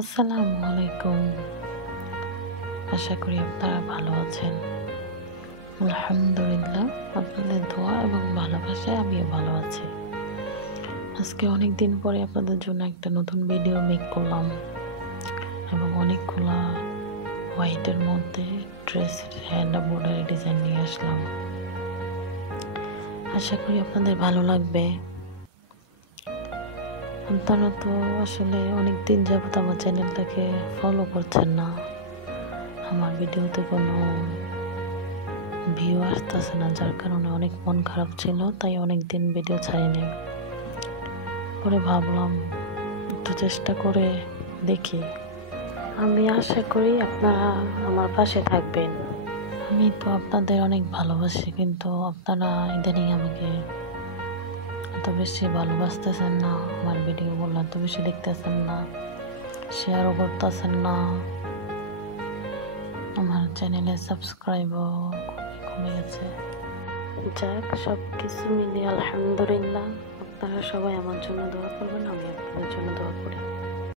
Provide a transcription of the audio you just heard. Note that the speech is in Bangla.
আসসালামু আলাইকুম। আশা করি আপনারা ভালো আছেন। আলহামদুলিল্লাহ, আপনাদের দোয়া এবং ভালোবাসায় আমিও ভালো আছি। আজকে অনেকদিন পরে আপনাদের জন্য একটা নতুন ভিডিও মেক করলাম এবং অনেকগুলা হোয়াইটের মধ্যে ড্রেস হ্যান্ড এমব্রয়ডারি ডিজাইন নিয়ে আসলাম। আশা করি আপনাদের ভালো লাগবে। আপনারা তো আসলে অনেকদিন যাবত আমার চ্যানেলটাকে ফলো করছেন না। আমার ভিডিওতে কোনো ভিউ আসতেছে না, যার কারণে অনেক মন খারাপ ছিল, তাই অনেকদিন ভিডিও ছাড়িনি। পরে ভাবলাম একটু চেষ্টা করে দেখি। আমি আশা করি আপনারা আমার পাশে থাকবেন। আমি তো আপনাদের অনেক ভালোবাসি, কিন্তু আপনারা ইদানিং আমাকে এত বেশি ভালোবাসতেছেন না, আমার ভিডিওগুলো এত বেশি দেখতেছেন না, শেয়ারও করতেছেন না। আমার চ্যানেলে সাবস্ক্রাইবও কমে গেছে। যাক, সব কিছু মিলিয়ে আলহামদুলিল্লাহ। আপনারা সবাই আমার জন্য দোয়া করবেন, আমি আপনাদের জন্য দোয়া করি।